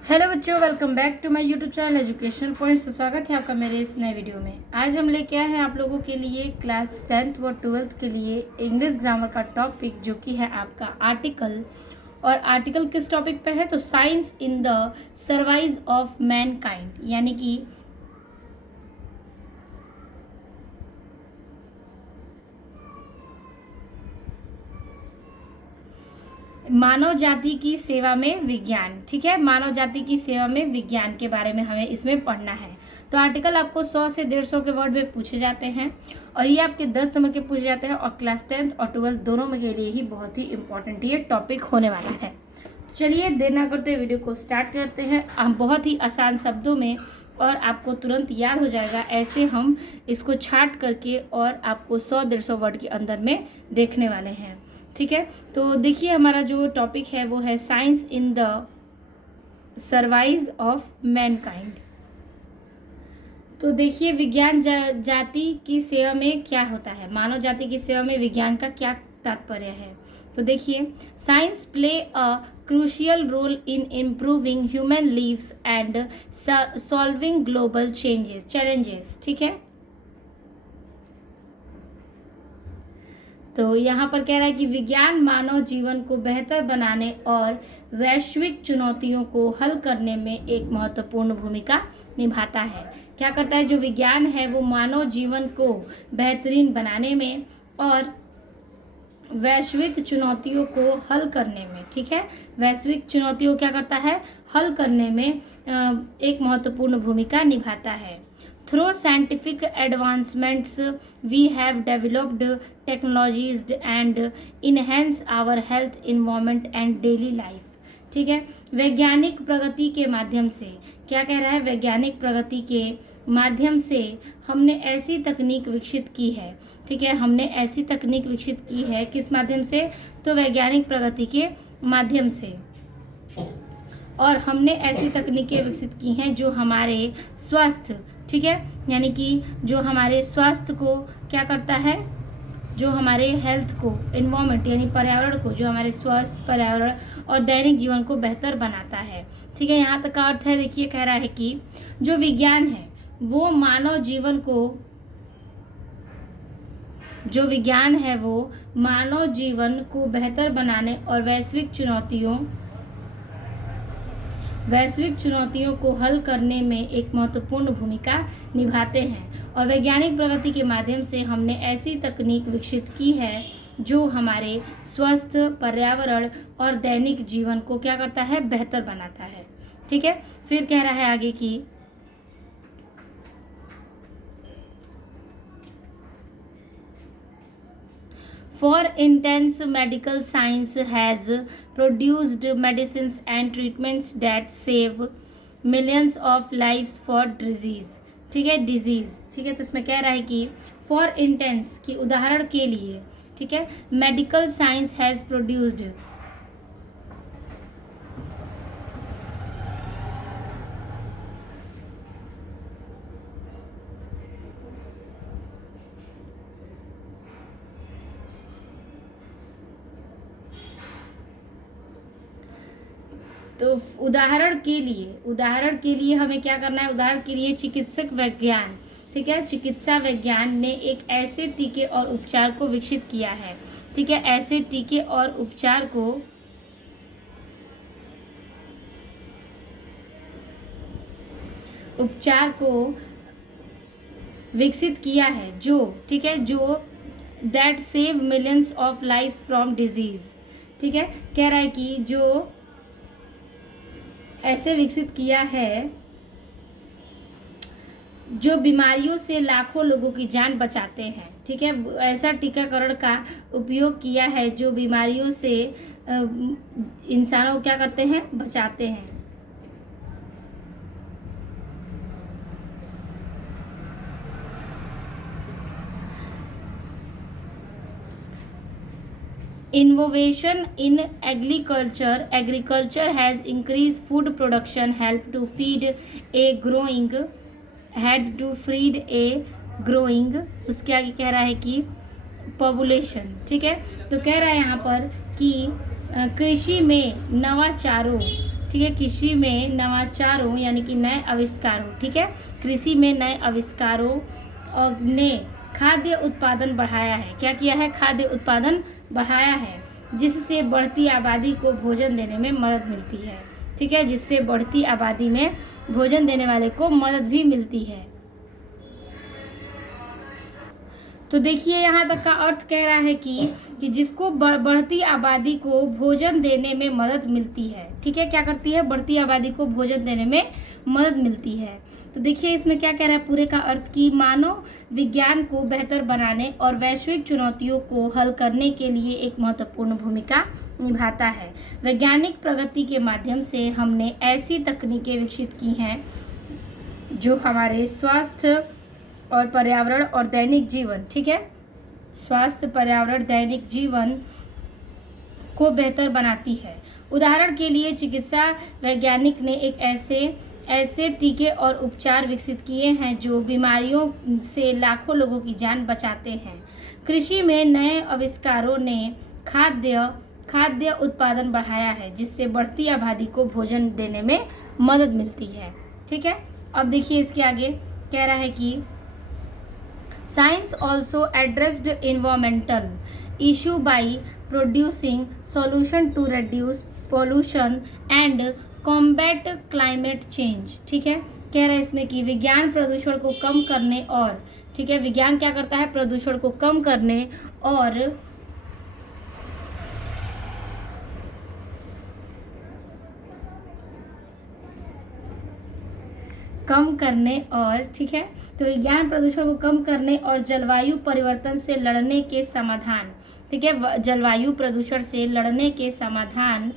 Hello बच्चों, welcome back to my YouTube channel educational points. तो स्वागत है आपका मेरे इस नए वीडियो में। आज हम लेके आए हैं आप लोगों के लिए क्लास 10th व 12th के लिए इंग्लिश ग्रामर का टॉपिक, जो कि है आपका आर्टिकल। और आर्टिकल किस टॉपिक पे है? तो science in the survive of Mankind, यानी कि मानव जाति की सेवा में विज्ञान। ठीक है, मानव जाति की सेवा में विज्ञान के बारे में हमें इसमें पढ़ना है। तो आर्टिकल आपको 100 से 150 के वर्ड में पूछे जाते हैं और ये आपके 10 नंबर के पूछे जाते हैं और क्लास 10th और 12th दोनों में के लिए ही बहुत ही इंपॉर्टेंट ये टॉपिक होने वाला है। चलिए देर ना करते वीडियो को स्टार्ट करते हैं। हम बहुत ही आसान शब्दों में और आपको तुरंत याद हो जाएगा, ऐसे हम इसको छाट करके और आपको 100-150 वर्ड के अंदर में देखने वाले हैं। ठीक है, तो देखिए हमारा जो टॉपिक है वो है science in the survive of Mankind. तो देखिए विज्ञान जाति की सेवा में क्या होता है, मानव जाति की सेवा में विज्ञान का क्या तात्पर्य है। तो देखिए, science play a crucial role in improving human lives and solving global challenges. ठीक है, तो यहाँ पर कह रहा है कि विज्ञान मानव जीवन को बेहतर बनाने और वैश्विक चुनौतियों को हल करने में एक महत्वपूर्ण भूमिका निभाता है। क्या करता है? जो विज्ञान है वो मानव जीवन को बेहतरीन बनाने में और वैश्विक चुनौतियों को हल करने में, ठीक है, वैश्विक चुनौतियों क्या करता है? हल करने में एक महत्वपूर्ण भूमिका निभाता है। Through scientific advancements, we have developed technologies and enhance our health, environment and daily life. ठीक है, वैज्ञानिक प्रगति के माध्यम से क्या कह रहा है? वैज्ञानिक प्रगति के माध्यम से हमने ऐसी तकनीक विकसित की है। ठीक है, हमने ऐसी तकनीक विकसित की है किस माध्यम से? तो वैज्ञानिक प्रगति के माध्यम से। और हमने ऐसी तकनीकें विकसित की हैं जो हमारे स्वास्थ्य, ठीक है, यानी कि जो हमारे स्वास्थ्य को क्या करता है? जो हमारे हेल्थ को, एनवायरनमेंट यानी पर्यावरण को, जो हमारे स्वास्थ्य, पर्यावरण और दैनिक जीवन को बेहतर बनाता है। ठीक है, यहाँ तक का अर्थ है। देखिए कह रहा है कि जो विज्ञान है वो मानव जीवन को, जो विज्ञान है वो मानव जीवन को बेहतर बनाने और वैश्विक चुनौतियों को हल करने में एक महत्वपूर्ण भूमिका निभाते हैं। और वैज्ञानिक प्रगति के माध्यम से हमने ऐसी तकनीक विकसित की है जो हमारे स्वस्थ, पर्यावरण और दैनिक जीवन को क्या करता है? बेहतर बनाता है। ठीक है, फिर कह रहा है आगे कि For instance, medical science has produced medicines and treatments that save millions of lives for disease. ठीक है, डिजीज। ठीक है, तो इसमें कह रहा है कि for instance, कि उदाहरण के लिए, ठीक है, मेडिकल साइंस हैज प्रोड्यूस्ड, तो उदाहरण के लिए हमें क्या करना है? उदाहरण के लिए चिकित्सक विज्ञान, ठीक है, चिकित्सा विज्ञान ने एक ऐसे टीके और उपचार को विकसित किया है। ठीक है, ऐसे टीके और उपचार को विकसित किया है जो, ठीक है, जो that save millions of lives from disease. ठीक है, कह रहा है कि जो ऐसे विकसित किया है जो बीमारियों से लाखों लोगों की जान बचाते हैं। ठीक है, ऐसा टीकाकरण का उपयोग किया है जो बीमारियों से इंसानों को क्या करते हैं? बचाते हैं। Innovation in agriculture has increased food production, helped to feed a growing उसके आगे कह रहा है कि पॉपुलेशन। ठीक है, तो कह रहा है यहाँ पर कि कृषि में नवाचारों ठीक है, कृषि में नवाचारों यानी कि नए आविष्कारों, ठीक है, कृषि में नए आविष्कारों ने खाद्य उत्पादन बढ़ाया है। क्या किया है? खाद्य उत्पादन बढ़ाया है, जिससे बढ़ती आबादी को भोजन देने में मदद मिलती है। ठीक है, जिससे बढ़ती आबादी में भोजन देने वाले को मदद भी मिलती है। तो देखिए यहाँ तक का अर्थ कह रहा है कि जिसको बढ़ती आबादी को भोजन देने में मदद मिलती है। ठीक है, क्या करती है? बढ़ती आबादी को भोजन देने में मदद मिलती है। तो देखिए इसमें क्या कह रहा है पूरे का अर्थ कि मानव विज्ञान को बेहतर बनाने और वैश्विक चुनौतियों को हल करने के लिए एक महत्वपूर्ण भूमिका निभाता है। वैज्ञानिक प्रगति के माध्यम से हमने ऐसी तकनीकें विकसित की हैं जो हमारे स्वास्थ्य और पर्यावरण और दैनिक जीवन, ठीक है, स्वास्थ्य, पर्यावरण, दैनिक जीवन को बेहतर बनाती है। उदाहरण के लिए चिकित्सा वैज्ञानिक ने एक ऐसे टीके और उपचार विकसित किए हैं जो बीमारियों से लाखों लोगों की जान बचाते हैं। कृषि में नए आविष्कारों ने खाद्य उत्पादन बढ़ाया है, जिससे बढ़ती आबादी को भोजन देने में मदद मिलती है। ठीक है, अब देखिए इसके आगे कह रहा है कि science also addressed environmental issue by producing solution to reduce pollution and combat climate change. ठीक है, कह रहा है इसमें कि विज्ञान प्रदूषण को कम करने और, ठीक है, विज्ञान क्या करता है? प्रदूषण को कम करने और ठीक है, तो विज्ञान प्रदूषण को कम करने और जलवायु परिवर्तन से लड़ने के समाधान, ठीक है, जलवायु प्रदूषण से लड़ने के समाधान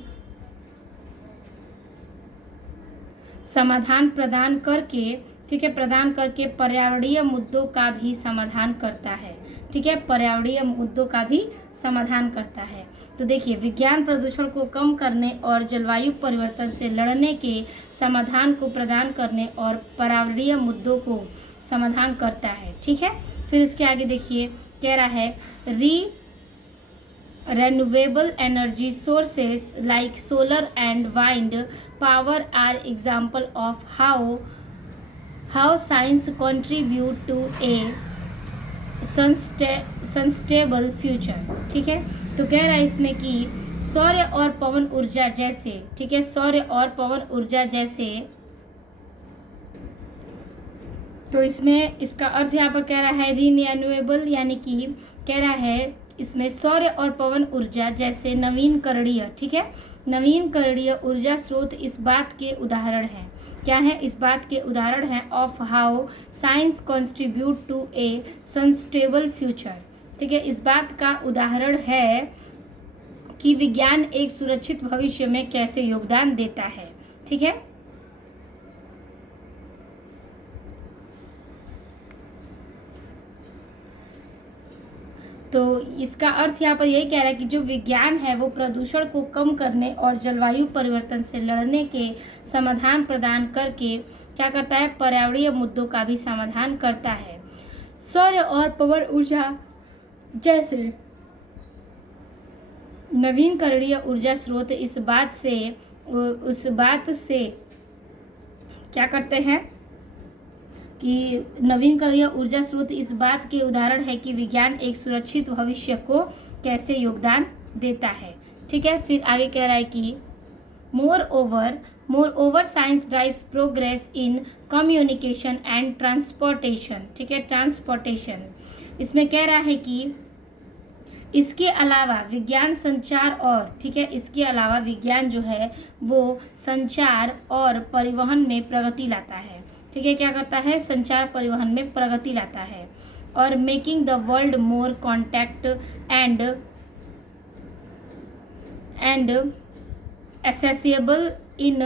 प्रदान करके, ठीक है, प्रदान करके पर्यावरणीय मुद्दों का भी समाधान करता है। ठीक है, पर्यावरणीय मुद्दों का भी समाधान करता है। तो देखिए विज्ञान प्रदूषण को कम करने और जलवायु परिवर्तन से लड़ने के समाधान को प्रदान करने और पर्यावरणीय मुद्दों को समाधान करता है। ठीक है, फिर इसके आगे देखिए कह रहा है renewable energy sources like solar and wind power are example of how science contribute to a sustainable future। ठीक है, तो कह रहा है इसमें कि सौर और पवन ऊर्जा जैसे, ठीक है, सौर और पवन ऊर्जा जैसे, तो इसमें इसका अर्थ यहाँ पर कह रहा है रिन्यूएबल, यानी कि कह रहा है इसमें सौर और पवन ऊर्जा जैसे नवीनकरणीय, ठीक है, नवीनकरणीय ऊर्जा स्रोत इस बात के उदाहरण हैं। क्या है? इस बात के उदाहरण हैं of how science contribute to a sustainable future. ठीक है, इस बात का उदाहरण है कि विज्ञान एक सुरक्षित भविष्य में कैसे योगदान देता है। ठीक है, तो इसका अर्थ यहाँ पर यही कह रहा है कि जो विज्ञान है वो प्रदूषण को कम करने और जलवायु परिवर्तन से लड़ने के समाधान प्रदान करके क्या करता है? पर्यावरणीय मुद्दों का भी समाधान करता है। सौर और पवन ऊर्जा जैसे नवीनकरणीय ऊर्जा स्रोत इस बात से क्या करते हैं कि नवीनकरणीय ऊर्जा स्रोत इस बात के उदाहरण है कि विज्ञान एक सुरक्षित भविष्य को कैसे योगदान देता है। ठीक है, फिर आगे कह रहा है कि more over science drives progress in communication and transportation. ठीक है, ट्रांसपोर्टेशन, इसमें कह रहा है कि इसके अलावा विज्ञान संचार और, ठीक है, इसके अलावा विज्ञान जो है वो संचार और परिवहन में प्रगति लाता है। ठीक है, क्या करता है? संचार परिवहन में प्रगति लाता है और making the world more contact and accessible in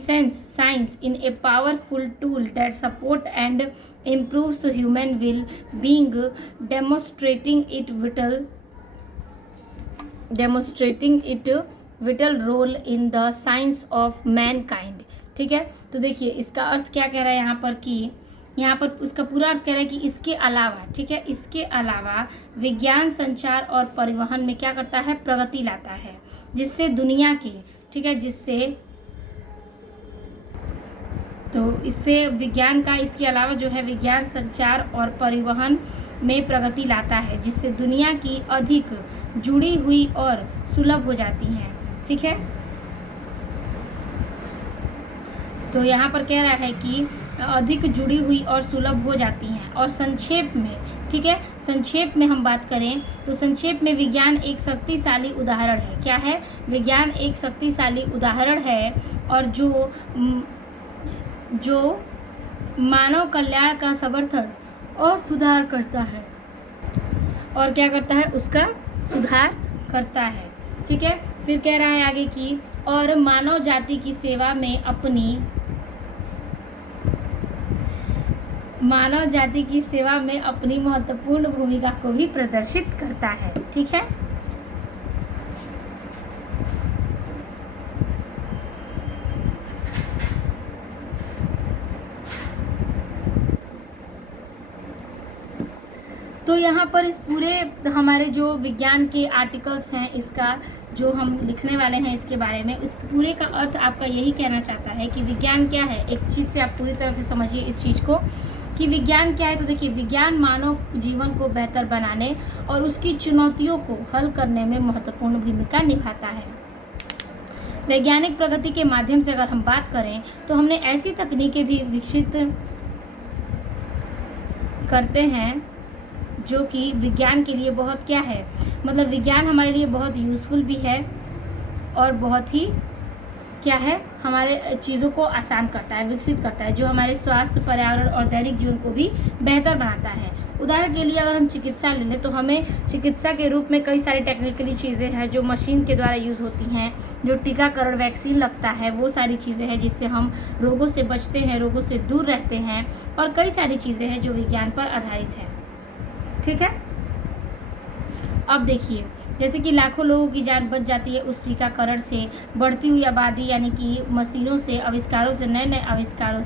science in a powerful tool that support and improves human well-being, demonstrating its vital role in the science of mankind। ठीक है, तो देखिए इसका अर्थ क्या कह रहा है यहाँ पर कि यहाँ पर उसका पूरा अर्थ कह रहा है कि इसके अलावा, ठीक है, इसके अलावा विज्ञान संचार और परिवहन में क्या करता है? प्रगति लाता है, जिससे दुनिया की, ठीक है, जिससे तो इससे विज्ञान का, इसके अलावा जो है विज्ञान संचार और परिवहन में प्रगति लाता है, जिससे दुनिया की अधिक जुड़ी हुई और सुलभ हो जाती हैं। ठीक है, तो यहाँ पर कह रहा है कि अधिक जुड़ी हुई और सुलभ हो जाती हैं। और संक्षेप में, ठीक है, संक्षेप में हम बात करें तो संक्षेप में विज्ञान एक शक्तिशाली उदाहरण है। क्या है? विज्ञान एक शक्तिशाली उदाहरण है और जो मानव कल्याण का समर्थन और सुधार करता है। और क्या करता है? उसका सुधार करता है। ठीक है, फिर कह रहा है आगे कि और मानव जाति की सेवा में अपनी महत्वपूर्ण भूमिका को भी प्रदर्शित करता है। ठीक है, तो यहाँ पर इस पूरे हमारे जो विज्ञान के आर्टिकल्स हैं, इसका जो हम लिखने वाले हैं इसके बारे में, इस पूरे का अर्थ आपका यही कहना चाहता है कि विज्ञान क्या है। एक चीज़ से आप पूरी तरह से समझिए इस चीज़ को कि विज्ञान क्या है। तो देखिए, विज्ञान मानव जीवन को बेहतर बनाने और उसकी चुनौतियों को हल करने में महत्वपूर्ण भूमिका निभाता है। वैज्ञानिक प्रगति के माध्यम से अगर हम बात करें तो हमने ऐसी तकनीकें भी विकसित करते हैं जो कि विज्ञान के लिए बहुत क्या है, मतलब विज्ञान हमारे लिए बहुत यूज़फुल भी है और बहुत ही क्या है, हमारे चीज़ों को आसान करता है, विकसित करता है, जो हमारे स्वास्थ्य, पर्यावरण और दैनिक जीवन को भी बेहतर बनाता है। उदाहरण के लिए अगर हम चिकित्सा ले लें तो हमें चिकित्सा के रूप में कई सारी टेक्निकली चीज़ें हैं जो मशीन के द्वारा यूज़ होती हैं। जो टीकाकरण, वैक्सीन लगता है, वो सारी चीज़ें हैं जिससे हम रोगों से बचते हैं, रोगों से दूर रहते हैं। और कई सारी चीज़ें हैं जो विज्ञान पर आधारित हैं। ठीक है, अब देखिए, जैसे कि लाखों लोगों की जान बच जाती है उस टीकाकरण से, बढ़ती हुई आबादी यानी कि मशीनों से, आविष्कारों से, नए नए आविष्कारों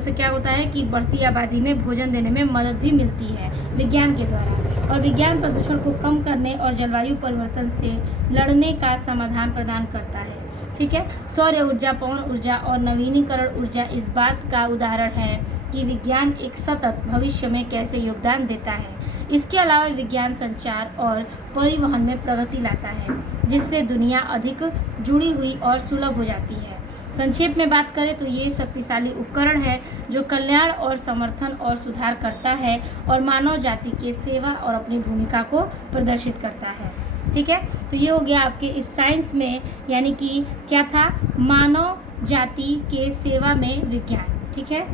से, क्या होता है कि बढ़ती आबादी में भोजन देने में मदद भी मिलती है विज्ञान के द्वारा। और विज्ञान प्रदूषण को कम करने और जलवायु परिवर्तन से लड़ने का समाधान प्रदान करता है। ठीक है, सौर ऊर्जा, पवन ऊर्जा और नवीनीकरण ऊर्जा इस बात का उदाहरण है कि विज्ञान एक सतत भविष्य में कैसे योगदान देता है। इसके अलावा विज्ञान संचार और परिवहन में प्रगति लाता है, जिससे दुनिया अधिक जुड़ी हुई और सुलभ हो जाती है। संक्षेप में बात करें तो ये शक्तिशाली उपकरण है जो कल्याण और समर्थन और सुधार करता है और मानव जाति के सेवा और अपनी भूमिका को प्रदर्शित करता है। ठीक है, तो ये हो गया आपके इस साइंस में, यानी कि क्या था, मानव जाति के सेवा में विज्ञान। ठीक है,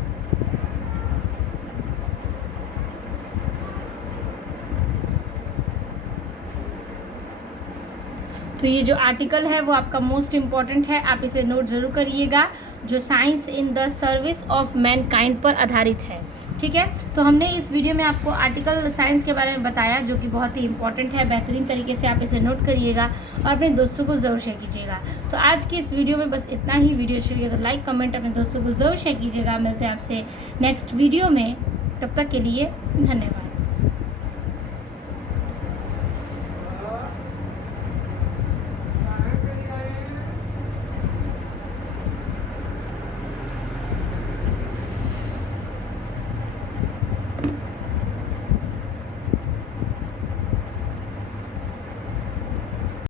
तो ये जो आर्टिकल है वो आपका मोस्ट इम्पॉर्टेंट है, आप इसे नोट ज़रूर करिएगा, जो science in the service of Mankind पर आधारित है। ठीक है, तो हमने इस वीडियो में आपको आर्टिकल साइंस के बारे में बताया जो कि बहुत ही इंपॉर्टेंट है। बेहतरीन तरीके से आप इसे नोट करिएगा और अपने दोस्तों को ज़रूर शेयर कीजिएगा। तो आज की इस वीडियो में बस इतना ही। वीडियो अच्छी लगी तो लाइक, कमेंट अपने दोस्तों को ज़रूर शेयर कीजिएगा। मिलते हैं आपसे नेक्स्ट वीडियो में, तब तक के लिए धन्यवाद।